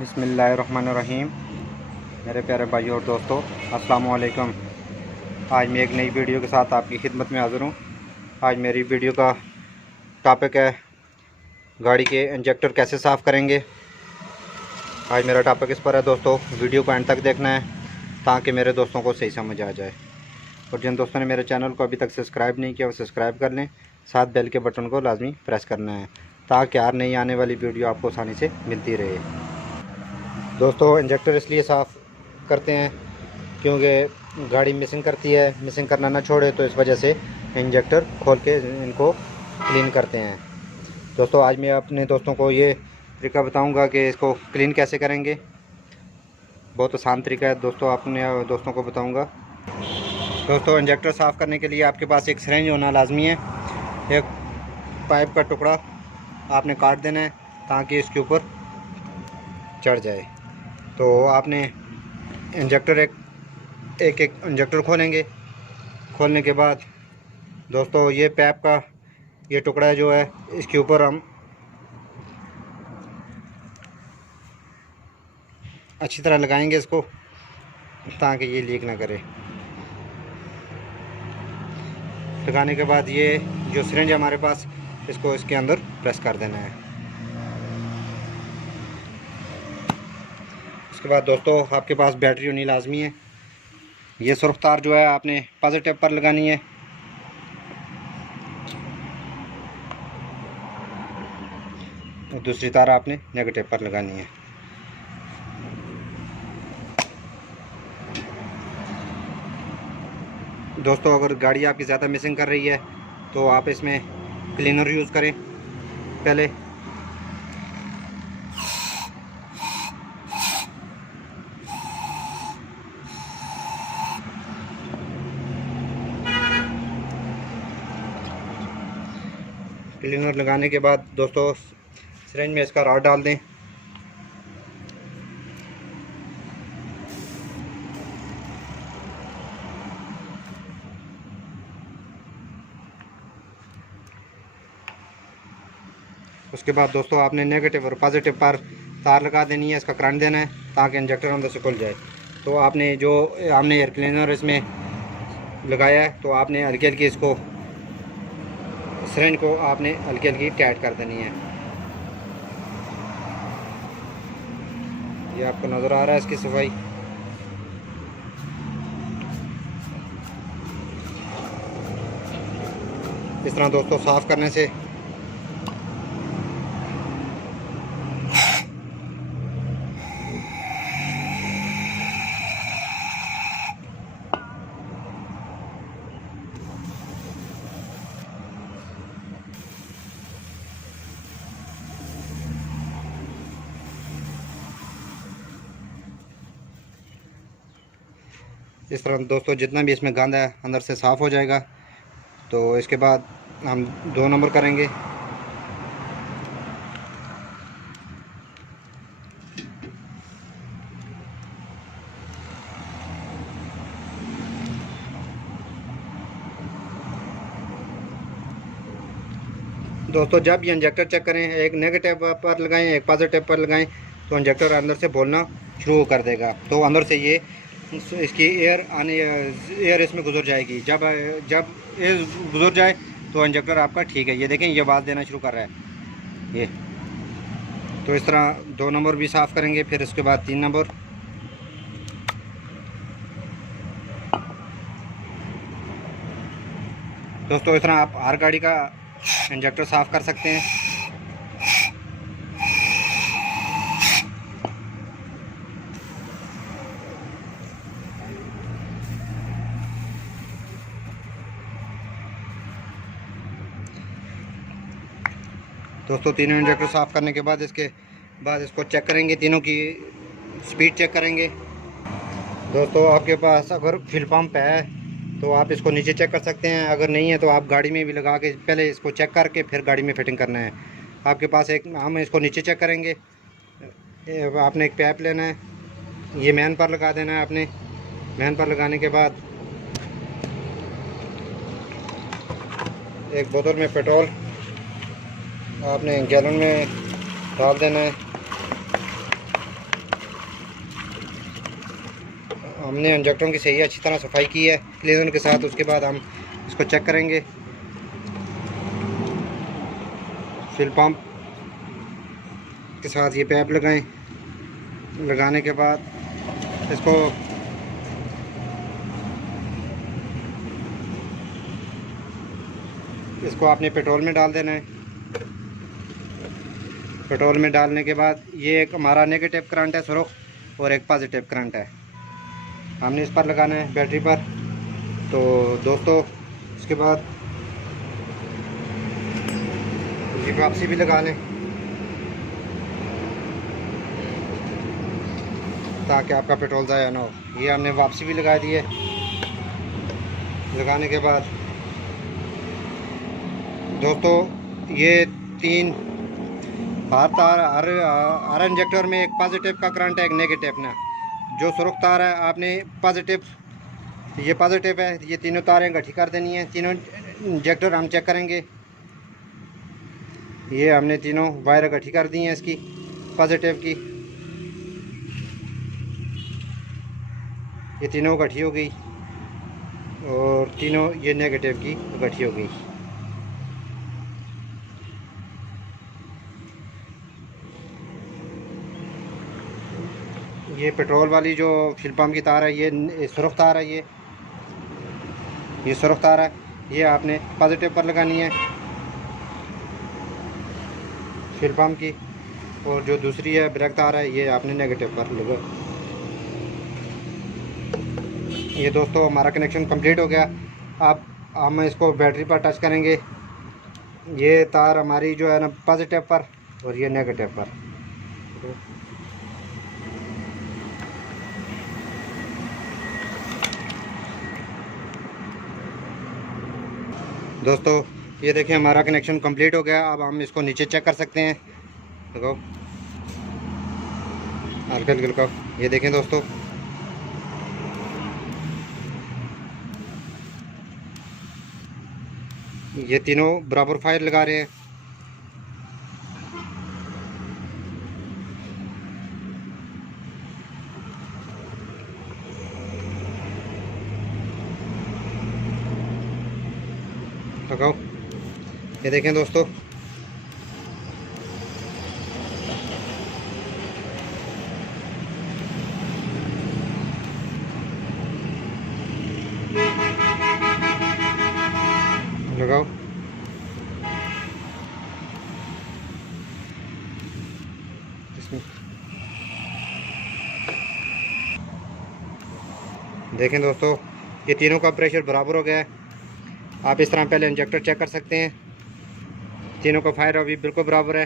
बिस्मिल्लाहिर्रहमानिर्रहीम। मेरे प्यारे भाइयों और दोस्तों, अस्सलाम वालेकुम। आज मैं एक नई वीडियो के साथ आपकी खिदमत में हाज़िर हूँ। आज मेरी वीडियो का टॉपिक है गाड़ी के इंजेक्टर कैसे साफ़ करेंगे। आज मेरा टॉपिक इस पर है दोस्तों, वीडियो को एंड तक देखना है ताकि मेरे दोस्तों को सही समझ आ जाए। और जिन दोस्तों ने मेरे चैनल को अभी तक सब्सक्राइब नहीं किया वो सब्सक्राइब कर लें, साथ बेल के बटन को लाजमी प्रेस करना है ताकि हर नई आने वाली वीडियो आपको आसानी से मिलती रहे। दोस्तों, इंजेक्टर इसलिए साफ़ करते हैं क्योंकि गाड़ी मिसिंग करती है, मिसिंग करना ना छोड़े, तो इस वजह से इंजेक्टर खोल के इनको क्लीन करते हैं। दोस्तों, आज मैं अपने दोस्तों को ये तरीका बताऊंगा कि इसको क्लीन कैसे करेंगे। बहुत आसान तरीका है दोस्तों, अपने दोस्तों को बताऊंगा। दोस्तों, इंजेक्टर साफ़ करने के लिए आपके पास एक सिरेंज होना लाजमी है। एक पाइप का टुकड़ा आपने काट देना है ताकि इसके ऊपर चढ़ जाए। तो आपने इंजेक्टर एक इंजेक्टर खोलेंगे। खोलने के बाद दोस्तों, ये पाइप का ये टुकड़ा जो है इसके ऊपर हम अच्छी तरह लगाएंगे इसको ताकि ये लीक ना करे। लगाने के बाद ये जो सिरेंज है हमारे पास, इसको इसके अंदर प्रेस कर देना है। उसके बाद दोस्तों, आपके पास बैटरी होनी लाजमी है। ये सुर्ख तार जो है आपने पॉजिटिव पर लगानी है। और दूसरी तार आपने नेगेटिव पर लगानी है। दोस्तों, अगर गाड़ी आपकी ज़्यादा मिसिंग कर रही है तो आप इसमें क्लीनर यूज़ करें। पहले क्लीनर लगाने के बाद दोस्तों, सिरेंज में इसका रॉड डाल दें। उसके बाद दोस्तों, आपने नेगेटिव और पॉजिटिव पर तार लगा देनी है, इसका करंट देना है ताकि इंजेक्टर अंदर से खुल जाए। तो आपने जो हमने एयर क्लीनर इसमें लगाया है, तो आपने हल्की हल्की इसको सिरेंज को आपने हल्की हल्की टाइट कर देनी है। ये आपको नज़र आ रहा है इसकी सफाई। इस तरह दोस्तों साफ़ करने से दोस्तों जितना भी इसमें गंद है अंदर से साफ़ हो जाएगा। तो इसके बाद हम 2 नंबर करेंगे। दोस्तों, जब ये इंजेक्टर चेक करें, एक नेगेटिव पर लगाएं, एक पॉजिटिव पर लगाएं, तो इंजेक्टर अंदर से बोलना शुरू कर देगा। तो अंदर से ये इसकी एयर इसमें गुजर जाएगी। जब एयर गुजर जाए तो इंजेक्टर आपका ठीक है। ये देखें, ये आवाज़ देना शुरू कर रहा है ये। तो इस तरह 2 नंबर भी साफ़ करेंगे, फिर इसके बाद 3 नंबर। दोस्तों, इस तरह आप हर गाड़ी का इंजेक्टर साफ़ कर सकते हैं। दोस्तों, तीनों इंजेक्टर साफ़ करने के बाद इसको चेक करेंगे, तीनों की स्पीड चेक करेंगे। दोस्तों, आपके पास अगर फिल पंप है तो आप इसको नीचे चेक कर सकते हैं। अगर नहीं है तो आप गाड़ी में भी लगा के पहले इसको चेक करके फिर गाड़ी में फिटिंग करना है। आपके पास हम इसको नीचे चेक करेंगे। आपने एक पाइप लेना है, ये मैन पर लगा देना है। आपने मैन पर लगाने के बाद एक बोतल में पेट्रोल आपने गैलन में डाल देना है। हमने इंजेक्टरों की सही अच्छी तरह सफाई की है क्लीनर के साथ। उसके बाद हम इसको चेक करेंगे। फिल पंप के साथ ये पैप लगाएं। लगाने के बाद इसको आपने पेट्रोल में डाल देना है। पेट्रोल में डालने के बाद ये एक हमारा नेगेटिव करंट है सुरुख और एक पॉजिटिव करंट है, हमने इस पर लगाना है बैटरी पर। तो दोस्तों इसके बाद ये वापसी भी लगा लें ताकि आपका पेट्रोल ज़ाया ना हो। ये हमने वापसी भी लगा दी है। लगाने के बाद दोस्तों ये 3 हर तार हर इंजेक्टर में एक पॉजिटिव का करंट है, एक नेगेटिव ना। जो सुरुख तार है आपने पॉजिटिव, ये पॉजिटिव है, ये तीनों तारें गठी कर देनी है। तीनों इंजेक्टर हम चेक करेंगे। ये हमने तीनों वायर गठी कर दी हैं इसकी पॉजिटिव की। ये तीनों गठी हो गई और तीनों ये नेगेटिव की गठी हो गई। ये पेट्रोल वाली जो फिल पंप की तार है ये सुरुख तार है, ये सुरुख तार है, ये आपने पॉजिटिव पर लगानी है फिल पंप की। और जो दूसरी है ब्रेक तार है ये आपने नेगेटिव पर लगा। ये दोस्तों हमारा कनेक्शन कंप्लीट हो गया। अब हम इसको बैटरी पर टच करेंगे। ये तार हमारी जो है ना पॉजिटिव पर और ये नेगेटिव पर। दोस्तों ये देखें हमारा कनेक्शन कंप्लीट हो गया। अब हम इसको नीचे चेक कर सकते हैं। देखो हल्का हल्का, ये देखें दोस्तों ये तीनों बराबर फायर लगा रहे हैं। लगाओ, ये देखें दोस्तों लगाओ। इसमें देखें दोस्तों ये तीनों का प्रेशर बराबर हो गया है। आप इस तरह पहले इंजेक्टर चेक कर सकते हैं। तीनों का फायर अभी बिल्कुल बराबर है।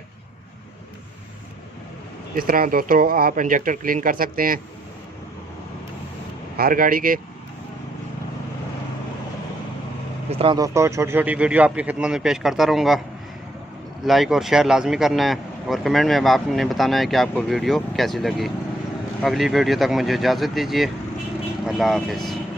इस तरह दोस्तों आप इंजेक्टर क्लीन कर सकते हैं हर गाड़ी के। इस तरह दोस्तों छोटी छोटी वीडियो आपकी खिदमत में पेश करता रहूँगा। लाइक और शेयर लाजमी करना है और कमेंट में आपने बताना है कि आपको वीडियो कैसी लगी। अगली वीडियो तक मुझे इजाज़त दीजिए। अल्लाह हाफ़िज़।